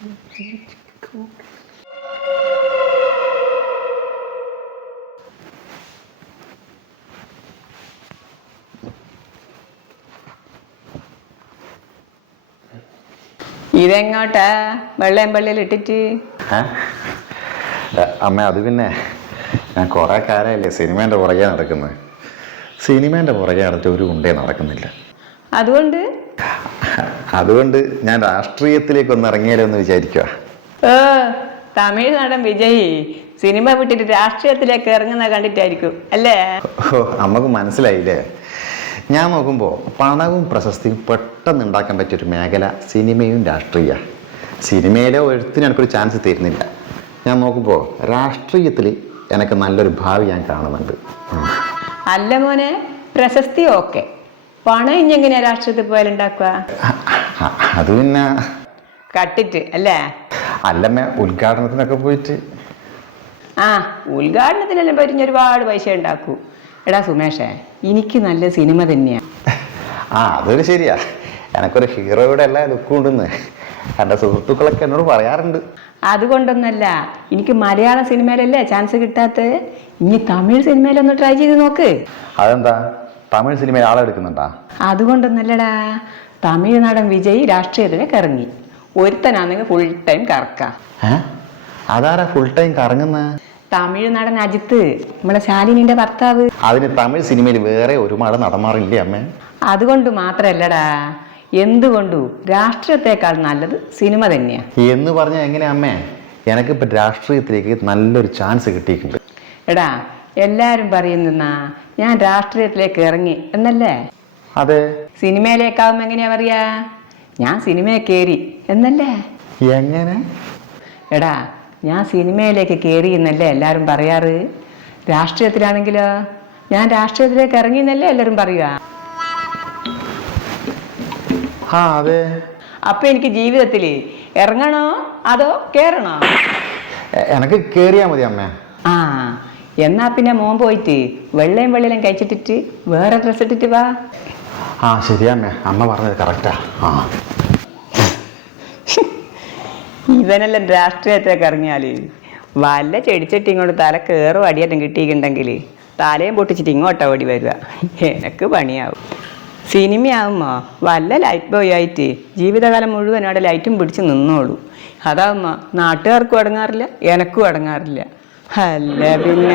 ഇതെങ്ങോട്ടാ? വെള്ളയും പള്ളിയിൽ ഇട്ടിട്ട്? അമ്മ അത് പിന്നെ ഞാൻ കുറെ കാലമല്ലേ സിനിമേന്റെ പുറകെ നടക്കുന്നത്. സിനിമേന്റെ പുറകെ നടത്തി ഒരു ഉണ്ടേ നടക്കുന്നില്ല. അതുകൊണ്ട്? അതുകൊണ്ട് ഞാൻ രാഷ്ട്രീയത്തിലേക്ക് ഒന്ന് ഇറങ്ങിയാലോ എന്ന് വിചാരിക്കുക ഏ തമിഴ് നടൻ വിജയ് സിനിമ വിട്ടിട്ട് രാഷ്ട്രീയത്തിലേക്ക് ഇറങ്ങുന്ന കണ്ടിട്ടായിരിക്കും അല്ലേ? ഓ നമുക്ക് മനസ്സിലായില്ലേ? ഞാൻ നോക്കുമ്പോൾ പണവും പ്രശസ്തിയും പെട്ടെന്ന് ഉണ്ടാക്കാൻ പറ്റിയൊരു മേഖല സിനിമയും രാഷ്ട്രീയ. സിനിമയിലെ എഴുത്തിന് എനിക്കൊരു ചാൻസ് തരുന്നില്ല. ഞാൻ നോക്കുമ്പോൾ രാഷ്ട്രീയത്തിൽ എനിക്ക് നല്ലൊരു ഭാവി ഞാൻ കാണുന്നുണ്ട്. അല്ല മോനെ പ്രശസ്തി ഓക്കെ പണം ഇനി എങ്ങനെയാ രാഷ്ട്രീയത്തിൽ പോയാലുണ്ടാക്കുക? അത് പിന്നെ കട്ടിട്ട് അല്ലേ? അല്ലമ്മ ഉദ്ഘാടനത്തിനൊക്കെ പോയിട്ട്. ആ ഉദ്ഘാടനത്തിനെല്ലാം പറ്റിഞ്ഞ ഒരുപാട് പൈസ ഉണ്ടാക്കൂ. എടാ സുമേഷേ എനിക്ക് നല്ല സിനിമ തന്നെയാ. ആ അതൊരു ശരിയാ. എനക്കൊരു ഹീറോയുടെ എല്ലാ ലുക്കും ഉണ്ടെന്ന്. എന്റെ സുഹൃത്തുക്കളൊക്കെ എന്നോട് പറയാറുണ്ട്. അതുകൊണ്ടൊന്നല്ല എനിക്ക് മലയാള സിനിമയിലല്ലേ ചാൻസ് കിട്ടാത്ത? ഇനി തമിഴ് സിനിമയിലൊന്ന് ട്രൈ ചെയ്ത് നോക്ക്. അതെന്താ? തമിഴ് സിനിമയിൽ ആളെടുക്കുന്നുണ്ടാ? അതുകൊണ്ടൊന്നല്ലടാ. തമിഴ് നടൻ വിജയ് രാഷ്ട്രീയത്തിലേക്ക് ഇറങ്ങി ഒരുത്തനാണെങ്കിൽ ഫുൾ ടൈം കറക്ക. അതാരാ ഫുൾ ടൈം കറങ്ങുന്ന? തമിഴ് നടൻ അജിത്ത് നമ്മളെ ശാലിനിന്റെ ഭർത്താവ്. അതിന് തമിഴ് സിനിമയിൽ വേറെ ഒരുപാട് നടന്മാറില്ലേ അമ്മേ? അതുകൊണ്ട് മാത്രല്ലടാ. എന്തുകൊണ്ടു? രാഷ്ട്രീയത്തെക്കാൾ നല്ലത് സിനിമ തന്നെയാ. എന്ന് പറഞ്ഞാൽ എങ്ങനെയാ അമ്മേ? എനിക്കിപ്പോൾ രാഷ്ട്രീയത്തിലേക്ക് നല്ലൊരു ചാൻസ് കിട്ടിയിട്ടുണ്ട്. എടാ എല്ലാരും പറയുന്ന ഞാൻ രാഷ്ട്രീയത്തിലേക്ക് ഇറങ്ങി എന്നല്ലേ? അതെ. സിനിമയിലേക്കാവുമ്പോ എങ്ങനെയാ പറയാ? ഞാൻ സിനിമയിൽ കയറി എന്നല്ലേ? എങ്ങനെ? എടാ ഞാൻ സിനിമയിലേക്ക് കയറി എന്നല്ലേ എല്ലാവരും പറയാറ്? രാഷ്ട്രീയത്തിലാണെങ്കിലോ? ഞാൻ രാഷ്ട്രീയത്തിലേക്ക് ഇറങ്ങി എന്നല്ലേ എല്ലാവരും പറയുക? ആ അതെ. അപ്പൊ എനിക്ക് ജീവിതത്തിൽ ഇറങ്ങണോ അതോ കേറണോ? എനക്ക് കേറിയാ മതി അമ്മ. ആ എന്നാ പിന്നെ മോൻ പോയിട്ട് വെള്ളയും വെള്ളിലും കഴിച്ചിട്ടിട്ട് വേറെ ഡ്രസ് ഇട്ടിട്ട് വാ. ആ ശരിയമ്മേ. അമ്മ പറഞ്ഞത് കറക്റ്റാ ആ. ഇവനെല്ലാം രാഷ്ട്രീയത്തിലേക്ക് ഇറങ്ങിയാൽ വല്ല ചെടിച്ചട്ടി ഇങ്ങോട്ട് തല കയറും അടിയേറ്റം കിട്ടിയിട്ടുണ്ടെങ്കിൽ തലയും പൊട്ടിച്ചിട്ട് ഇങ്ങോട്ടാ ഓടി വരിക. എനക്ക് പണിയാവും. സിനിമയാവുമ്പോ വല്ല ലൈറ്റ് ബോയ് ആയിട്ട് ജീവിതകാലം മുഴുവൻ അവിടെ ലൈറ്റും പിടിച്ച് നിന്നോളൂ. അതാവുമ്പോ നാട്ടുകാർക്കും അടങ്ങാറില്ല എനക്കും അടങ്ങാറില്ല. അല്ല പിന്നെ